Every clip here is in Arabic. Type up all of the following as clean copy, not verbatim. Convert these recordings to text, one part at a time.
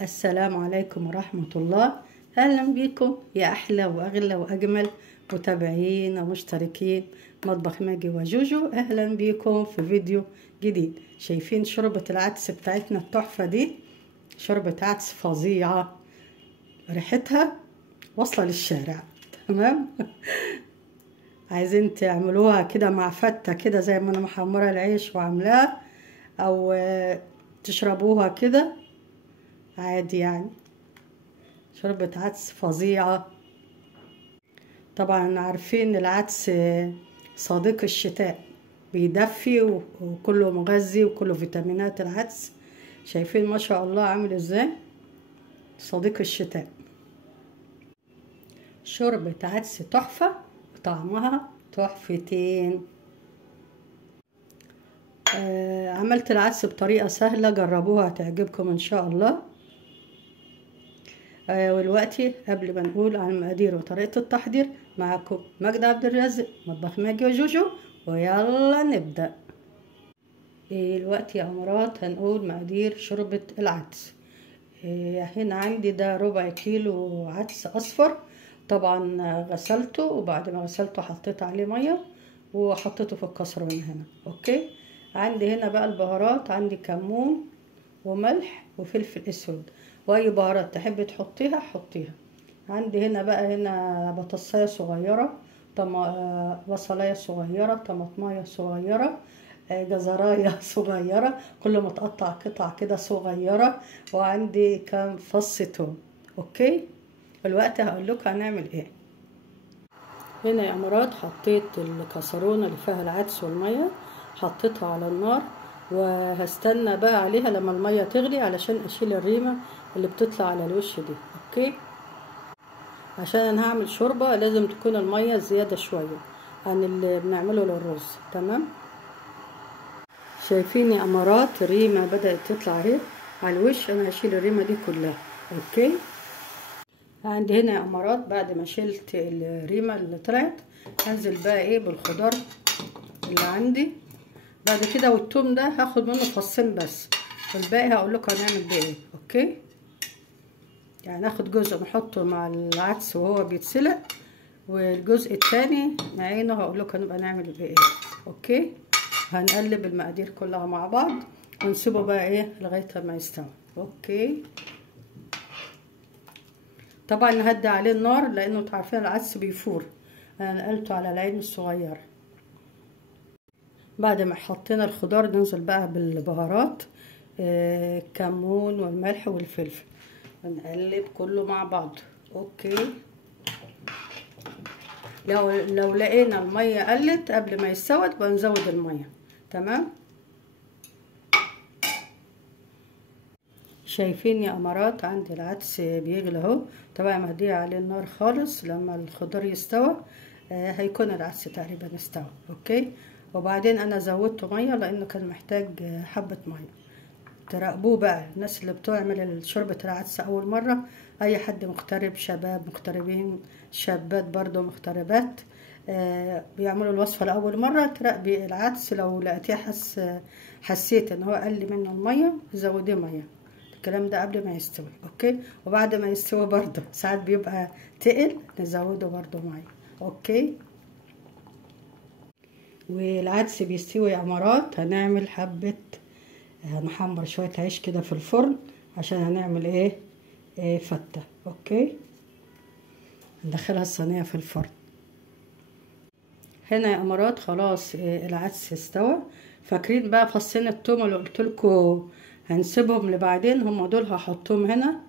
السلام عليكم ورحمة الله. أهلا بكم يا أحلى وأغلى وأجمل متابعين ومشتركين مطبخ ماجي وجوجو. أهلا بكم في فيديو جديد. شايفين شوربة العدس بتاعتنا التحفة دي؟ شوربة عدس فظيعة، ريحتها واصلة للشارع. تمام. عايزين تعملوها كده مع فتة كده زي ما أنا محمرة العيش وعاملاها، أو تشربوها كده عادي يعني. شوربة عدس فظيعة. طبعا عارفين العدس صديق الشتاء، بيدفي وكله مغذي وكله فيتامينات العدس. شايفين ما شاء الله عامل ازاي؟ صديق الشتاء. شوربة عدس تحفة وطعمها تحفتين. عملت العدس بطريقة سهلة، جربوها هتعجبكم ان شاء الله. ودلوقتي قبل ما نقول عن المقادير وطريقة التحضير، معكم ماجدة عبد الرازق مطبخ ماجي وجوجو، ويلا نبدأ. دلوقتي يا أمارات هنقول مقادير شوربة العدس. هنا عندي ده ربع كيلو عدس أصفر. طبعا غسلته، وبعد ما غسلته حطيت عليه مية وحطيته في الكسر من هنا. اوكي. عندي هنا بقى البهارات، عندي كمون وملح وفلفل اسود، واي بهارات تحبي تحطيها حطيها. عندي هنا بقى بطاطسايه صغيره، بصلايه صغيره، طماطمايه صغيره، جزرايه صغيره، كله متقطع قطع كده صغيره، وعندي كام فص توم. اوكي. دلوقتي هقول لكم هنعمل ايه. هنا يا امارات حطيت الكسرونه اللي فيها العدس والميه، حطيتها على النار، وهستنى بقى عليها لما الميه تغلي علشان اشيل الريمه اللي بتطلع على الوش دي. اوكي. عشان انا هعمل شوربه لازم تكون الميه زياده شويه عن اللي بنعمله للرز. تمام. شايفين يا امارات الريمه بدات تطلع اهي على الوش. انا هشيل الريمه دي كلها. اوكي. عندي هنا يا امارات بعد ما شلت الريمه اللي طلعت، هنزل بقى ايه بالخضار اللي عندي بعد كده. والثوم ده هاخد منه فصين بس، والباقي هقول لكم هنعمل بيه ايه. اوكي. يعني ناخد جزء نحطه مع العدس وهو بيتسلق، والجزء التاني معينه هقول لكم هنبقى نعمل بيه ايه. اوكي. هنقلب المقادير كلها مع بعض ونسيبه بقى ايه لغايه ما يستوي. اوكي. طبعا نهدي عليه النار لانه انتوا عارفين العدس بيفور. انا نقلته على العين الصغيره. بعد ما حطينا الخضار ننزل بقى بالبهارات، كمون والملح والفلفل، ونقلب كله مع بعض. اوكي. لو لقينا الميه قلت قبل ما يستوي بنزود الميه. تمام. شايفين يا امارات عندي العدس بيغلي اهو. طبعا مهديه عليه النار خالص. لما الخضار يستوى هيكون العدس تقريبا استوى. اوكي. وبعدين انا زودته ميه لانه كان محتاج حبه ميه. تراقبوه بقى الناس اللي بتعمل شوربه العدس اول مره، اي حد مغترب، شباب مغتربين، شابات برضو مغتربات، بيعملوا الوصفه لاول مره. تراقبي العدس، لو لقيتيه حسيت ان هو قل منه الميه زوديه ميه. الكلام ده قبل ما يستوي. اوكي. وبعد ما يستوي برضو ساعات بيبقى تقل نزوده برضو ميه. اوكي. والعدس بيستوي يا امارات هنعمل حبه، هنحمر شويه عيش كده في الفرن عشان هنعمل ايه فته. اوكي. ندخلها الصينيه في الفرن. هنا يا امارات خلاص العدس استوى. فاكرين بقى فصين التوم اللي قلت لكم هنسيبهم لبعدين؟ هم دول هحطهم هنا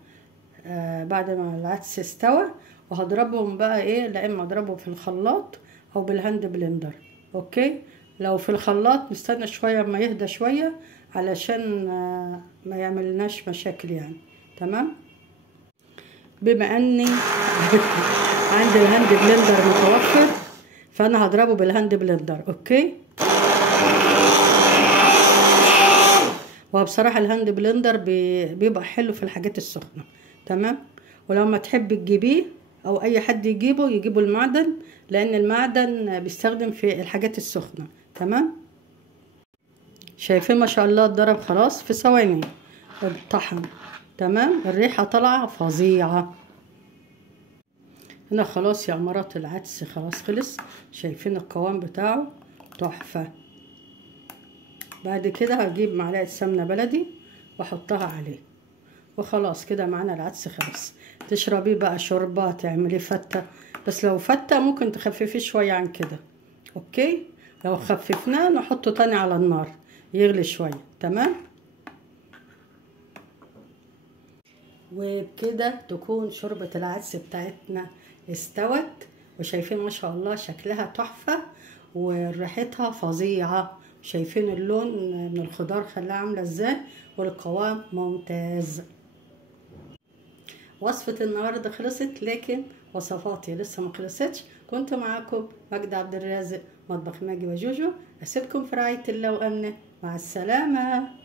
بعد ما العدس استوى، وهضربهم بقى ايه، لا اما اضربه في الخلاط او بالهاند بلندر. اوكي. لو في الخلاط نستنى شويه اما يهدى شويه علشان ما يعملناش مشاكل يعني. تمام. بما اني عندي الهاند بلندر متوفر فانا هضربه بالهاند بلندر. اوكي. وبصراحه الهاند بلندر بيبقى حلو في الحاجات السخنه. تمام. ولما تحبي تجيبيه او اي حد يجيبه المعدن، لان المعدن بيستخدم في الحاجات السخنه. تمام. شايفين ما شاء الله اتضرب خلاص في ثواني الطحن. تمام. الريحة طالعة فظيعة. هنا خلاص يا امارات العدس خلاص خلص. شايفين القوام بتاعه تحفة. بعد كده هجيب معلقة سمنة بلدي واحطها عليه، وخلاص كده معانا العدس خلص. تشربيه بقى شوربة، تعملي فتة، بس لو فتة ممكن تخففيه شوية عن كده. اوكي، لو خففناه نحطه تاني على النار يغلي شوية. تمام. وبكده تكون شوربة العدس بتاعتنا استوت، وشايفين ما شاء الله شكلها تحفة وريحتها فظيعة. شايفين اللون من الخضار خلاها عاملة ازاي، والقوام ممتاز. وصفة النهاردة خلصت، لكن وصفاتي لسه ما خلصتش. كنت معاكم ماجدة عبد الرازق، مطبخ ماجي وجوجو. اسيبكم في رعاية الله وامنه. مع السلامة.